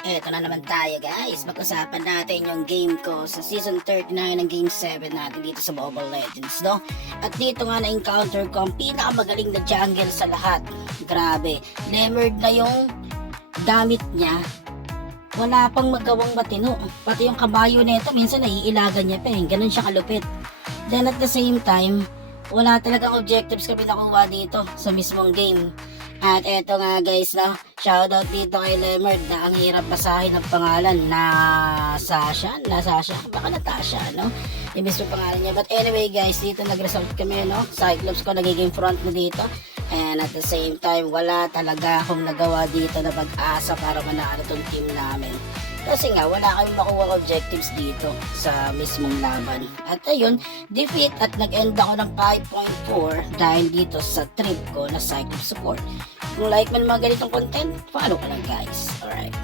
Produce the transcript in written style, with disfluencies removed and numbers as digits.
Eto na naman tayo guys, pag-usapan natin yung game ko sa Season 39 ng Game 7 natin dito sa Mobile Legends, no? At dito nga na-encounter ko ang pinakamagaling na jungle sa lahat. Grabe, Lemerd na yung gamit niya. Wala pang magawang matino. Pati yung kabayo nito, minsan naiilagan niya pa eh. Ganun siya kalupit. Then at the same time, wala talagang objectives kami nakuha dito sa mismong game. At eto nga guys, no, shoutout dito kay Lemerd na ang hirap basahin ng pangalan na Sasha, baka Natasha, no? I-miss yung pangalan niya. But anyway guys, dito nag-result kami, no? Cyclops ko nagiging front mo dito. And at the same time, wala talaga akong nagawa dito na pag-asa para manalo tong team namin. Kasi nga, wala kayong makuha objectives dito sa mismong laban. At ayun, defeat at nag-end ako ng 5.4 dahil dito sa trip ko na Cyclops support. Kung like man mga ganitong content, follow ko lang guys. Alright.